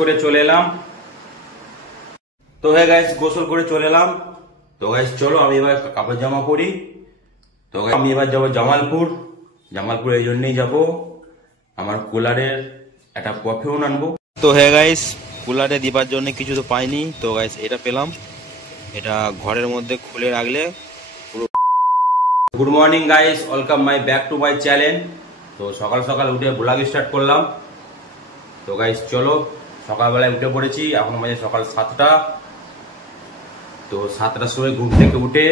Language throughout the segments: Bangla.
করে চলে এলাম। তো হ্যাঁ গাইস, গোসল করে চলে এলাম। তো গাইস চলো আমি এবার কাপড় জামা পরি। তো আমি এবার যাবো জামালপুর। জামালপুর এই জন্যই যাবো, আমার কুলারের একটা পারফিউম আনবো। তো হ্যাঁ গাইস, কুলারে দিবার জন্য কিছু তো পাইনি। তো গাইস এটা পেলাম, এটা ঘরের মধ্যে খুলে রাখলে পুরো। Good morning guys, welcome my back to my channel. তো সকাল সকাল উঠে ব্লগ স্টার্ট করলাম। তো গাইস চলো, সকালবেলায় উঠে পড়েছি, এখন বাজে সকাল 7টা। তো 7টার সময় ঘুম থেকে উঠে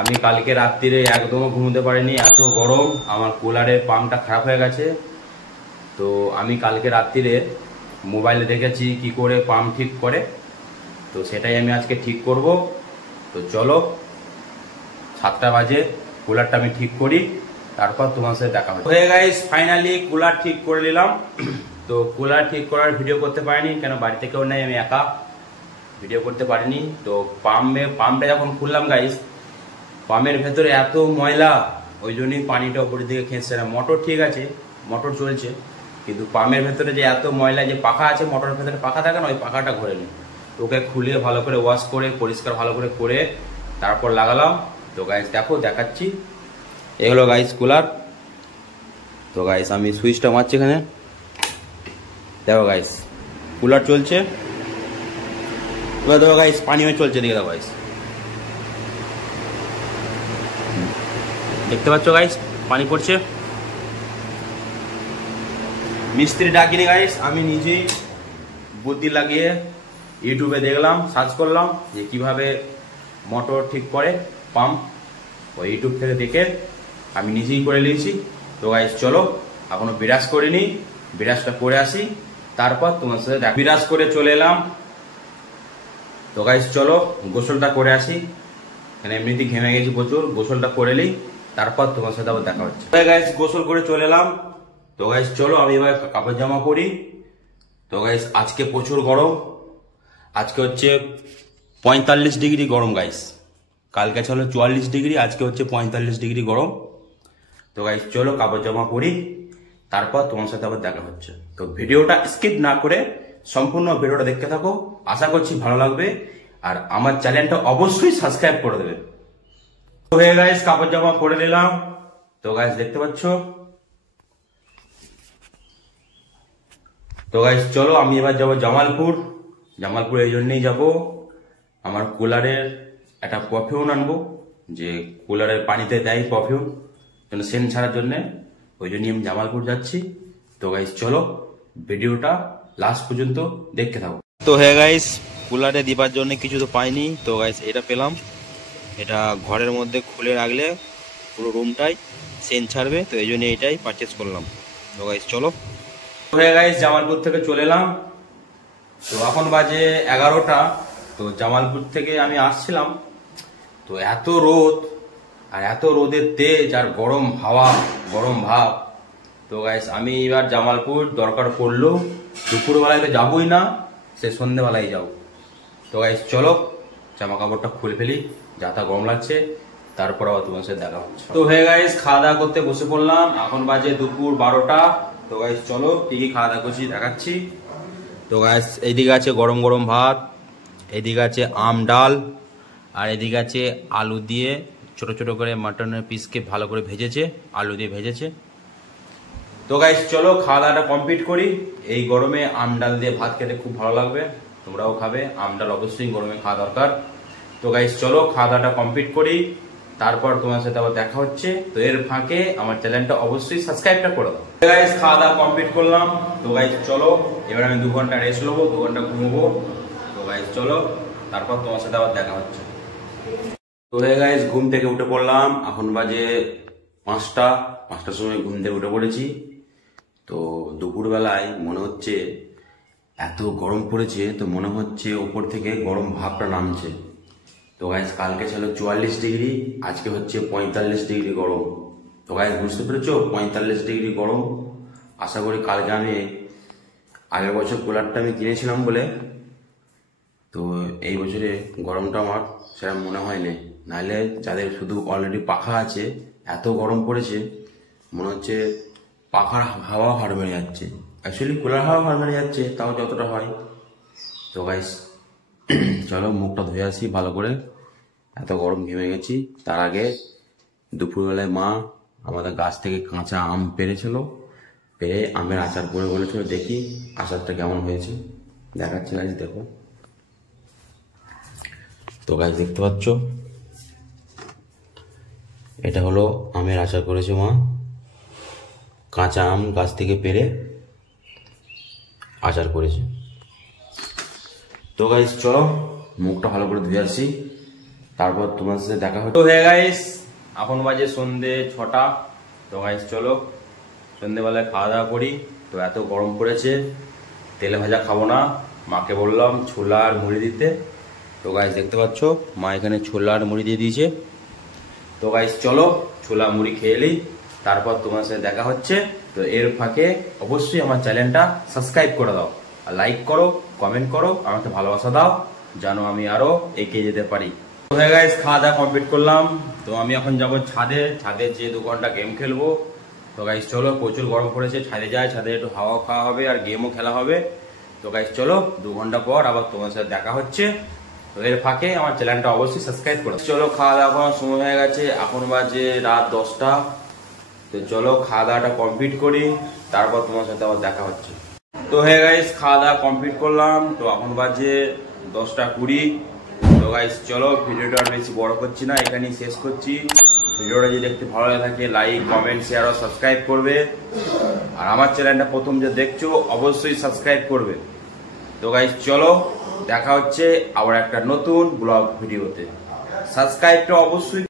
আমি কালকে রাত্রিরে একদমও ঘুমোতে পারিনি, এত গরম। আমার কুলারের পাম্পটা খারাপ হয়ে গেছে। তো আমি কালকে রাত্রিরে মোবাইলে দেখেছি কি করে পাম্প ঠিক করে, তো সেটাই আমি আজকে ঠিক করব। তো চলো, 7টা বাজে, কুলারটা আমি ঠিক করি, তারপর তোমার সাথে দেখা হবে। হয়ে গাইস, ফাইনালি কুলার ঠিক করে নিলাম। তো কুলার ঠিক করার ভিডিও করতে পারিনি, কেন বাড়িতে কেউ নেই, আমি একা, ভিডিও করতে পারিনি। তো পাম্পটা যখন খুললাম গাইস, পাম্পের ভেতরে এত ময়লা, ওই জন্যই পানিটা উপরের দিকে খেঁচছে না। মোটর ঠিক আছে, মোটর চলছে, কিন্তু পাম্পের ভেতরে যে এত ময়লা, যে পাখা আছে মোটরের ভেতরে পাখা থাকে না, ওই পাখাটা ঘোরে নি। তো ওকে খুলে ভালো করে ওয়াশ করে পরিষ্কার ভালো করে তারপর লাগালাম। তো গাইস দেখো, দেখাচ্ছি, এই হলো গাইস কুলার। তো গাইস আমি সুইচটা মারছি এখানে, দেখো গাইস কুলার চলছে। এবার দেখো গাইস পানিও চলছে, দিকে দেখো গাইস, দেখতে পাচ্ছ গাইস পানি পড়ছে। মিস্ত্রি ডাকিনি গাইস, আমি নিজেই বুদ্ধি লাগিয়ে ইউটিউবে দেখলাম, সার্চ করলাম যে কিভাবে মোটর ঠিক করে পাম্প, ওই ইউটিউব থেকে দেখে আমি নিজেই করে নিয়েছি। তো গাইস চলো, এখনো বিরাজ করিনি, বিরাজটা করে আসি, তারপর তোমার সাথে বিরাজ করে চলে এলাম। তো গাইস চলো গোসলটা করে আসি, এখানে এমনিতেই ঘেমে গেছি প্রচুর, গোসলটা করে নিই, তারপর তোমার সাথে আবার দেখা হচ্ছে। গাইস গোসল করে চলে এলাম। তো গাইস চলো আমি এবার কাপড় জামা পরি। তো গাইস আজকে প্রচুর গরম, আজকে হচ্ছে 45 ডিগ্রি গরম গাইস। কালকে ছিল 44 ডিগ্রি, আজকে হচ্ছে 45 ডিগ্রি গরম। তো গাইস চলো কাপড় জামা পরি, তারপর তোমার সাথে আবার দেখা হচ্ছে। তো ভিডিওটা স্কিপ না করে সম্পূর্ণ ভিডিওটা দেখতে থাকো, আশা করছি ভালো লাগবে, আর আমার চ্যানেলটা অবশ্যই সাবস্ক্রাইব করে দেবে। তো হয়ে গাইস কাপড় জামা পরে নিলাম। তো গাইস দেখতে পাচ্ছ। তো গাইস চলো আমি এবার যাবো জামালপুর। জামালপুর এই জন্যই যাবো, আমার কুলারের একটা পারফিউম আনবো, যে কুলারের পানিতে দেয় পারফিউম, জন্য সেন্ট ছাড়ার জন্য, ওই জন্যই আমি জামালপুর যাচ্ছি। তো গাইস চলো ভিডিওটা লাস্ট পর্যন্ত দেখতে থাকো। তো হ্যাঁ গাইস, কুলারে দিবার জন্য কিছু তো পাইনি। তো গাইস এটা পেলাম, এটা ঘরের মধ্যে খুলে রাখলে পুরো রুমটাই সেন্ট ছাড়বে, তো এই জন্য এটাই পারচেস করলাম। তো গাইস চলো। হয়ে গাইস জামালপুর থেকে চলে এলাম। তো এখন বাজে 11টা। তো জামালপুর থেকে আমি আসছিলাম, তো এত রোদ, আর এত রোদের তেজ, আর গরম হাওয়া, গরম ভাব। তো গাইস আমি এবার জামালপুর দরকার পড়লো, দুপুরবেলায় তো যাবোই না, সে সন্ধ্যেবেলায় যাবো। তো গাইস চলো জামা কাপড়টা খুলে ফেলি, যা তা গরম লাগছে, তারপর আবার তোমার সাথে দেখা হচ্ছে। তো হয়ে গাইস খাওয়া দাওয়া করতে বসে পড়লাম, এখন বাজে দুপুর 12টা। তো গাইস চলো কি কি খাওয়া দাওয়া করছি দেখাচ্ছি। তো গাইস এইদিকে আছে গরম গরম ভাত, এদিকে আছে আম ডাল, আর এদিকে আছে আলু দিয়ে ছোট ছোট করে মাটনের পিসকে ভালো করে ভেজেছে, আলু দিয়ে ভেজেছে। তো গাইস চলো খাওয়া দাওয়াটা কমপ্লিট করি। এই গরমে আম ডাল দিয়ে ভাত খেতে খুব ভালো লাগবে, তোমরাও খাবে, আম ডাল অবশ্যই গরমে খাওয়া দরকার। তো গাইস চলো খাওয়া দাওয়াটা কমপ্লিট করি, তারপর তোমার সাথে আবার দেখা হচ্ছে। তো এর ফাঁকে আমার চ্যানেলটা অবশ্যই সাবস্ক্রাইবটা করে দাও। গাইস খাওয়া দাওয়া কমপ্লিট করলাম। তো গাইস চলো এবার আমি 2 ঘন্টা রেস্ট নেবো, 2 ঘন্টা ঘুমবো। তো গাইস চলো, তারপর তোমার সাথে আবার দেখা হচ্ছে। তো গাইস ঘুম থেকে উঠে পড়লাম, এখন বাজে 5টার সময় ঘুম থেকে উঠে পড়েছি। তো দুপুরবেলায় মনে হচ্ছে এত গরম পড়েছে, তো মনে হচ্ছে ওপর থেকে গরম ভাবটা নামছে। তো গাইস কালকে ছিল 44 ডিগ্রি, আজকে হচ্ছে 45 ডিগ্রি গরম। তো গাইস বুঝতে পেরেছো, 45 ডিগ্রি গরম। আশা করি কালকে আমি আগের বছর কুলারটা আমি কিনেছিলাম বলে, তো এই বছরে গরমটা আমার সেটা মনে হয়নি। নাহলে যাদের শুধু অলরেডি পাখা আছে, এত গরম পড়েছে মনে হচ্ছে পাখার হাওয়া হাড় বেড়ে যাচ্ছে। অ্যাকচুয়ালি কুলার হাওয়া ঘর মেরে যাচ্ছে, তাও যতটা হয়। তো গাইস চলো মুখটা ধুয়ে আসি ভালো করে, এত গরম ঘেমে গেছি। তার আগে দুপুরবেলায় মা আমাদের গাছ থেকে কাঁচা আম পেড়েছিল, পেরে আমের আচার করে বলেছিল, দেখি আচারটা কেমন হয়েছে, দেখাচ্ছে গাছ দেখো। তো গাছ দেখতে পাচ্ছ, এটা হলো আমের আচার করেছে মা, কাঁচা আম গাছ থেকে পেরে আচার করেছে। তো গাইস চলো মুখটা ভালো করে ধুয়ে আসি, তারপর তোমার সাথে দেখা হচ্ছে। তো হ্যাঁ গাইস, এখন বাজে সন্ধে 6টা। তো গাইস চলো সন্ধেবেলায় খাওয়া দাওয়া করি। তো এত গরম পড়েছে, তেলে ভাজা খাবো না, মাকে বললাম ছোলা আর মুড়ি দিতে। তো গাইস দেখতে পাচ্ছ মা এখানে ছোলা আর মুড়ি দিয়ে দিয়েছে। তো গাইস চলো ছোলা মুড়ি খেয়ে নিই, তারপর তোমার সাথে দেখা হচ্ছে। তো এর ফাঁকে অবশ্যই আমার চ্যানেলটা সাবস্ক্রাইব করে দাও, আর লাইক করো, কমেন্ট করো, আমাকে ভালোবাসা দাও, যেন আমি আরো এগিয়ে যেতে পারি। তো হ্যাঁ গাইস, খাওয়া দাওয়া কমপ্লিট করলাম। তো আমি এখন যাবো ছাদে, ছাদে যে 2 ঘন্টা গেম খেলবো। তো গাইস চলো, প্রচুর গরম পড়েছে, ছাদে যাই, ছাদে একটু হাওয়া খাওয়া হবে আর গেমও খেলা হবে। তো গাইস চলো 2 ঘন্টা পর আবার তোমার সাথে দেখা হচ্ছে। তো এর ফাঁকে আমার চ্যানেলটা অবশ্যই সাবস্ক্রাইব করো। চলো খাওয়া দাওয়া করার সময় হয়ে গেছে, এখন বাজে রাত 10টা। তো চলো খাওয়া দাওয়াটা কমপ্লিট করি, তারপর তোমার সাথে আবার দেখা হচ্ছে। তো হ্যাঁ গাইস, খাওয়া দাওয়া কমপ্লিট করলাম। তো এখন বাজে 10টা 20। তো গাইস চলো ভিডিওটা আর বেশি বড় করছি না, এখানেই শেষ করছি। ভিডিওটা যদি একটু ভালো লাগে থাকে লাইক, কমেন্ট, শেয়ার ও সাবস্ক্রাইব করবে। আর আমার চ্যানেলটা প্রথম যে দেখছো অবশ্যই সাবস্ক্রাইব করবে। তো গাইস চলো দেখা হচ্ছে আবার একটা নতুন ব্লগ ভিডিওতে। সাবস্ক্রাইবটা অবশ্যই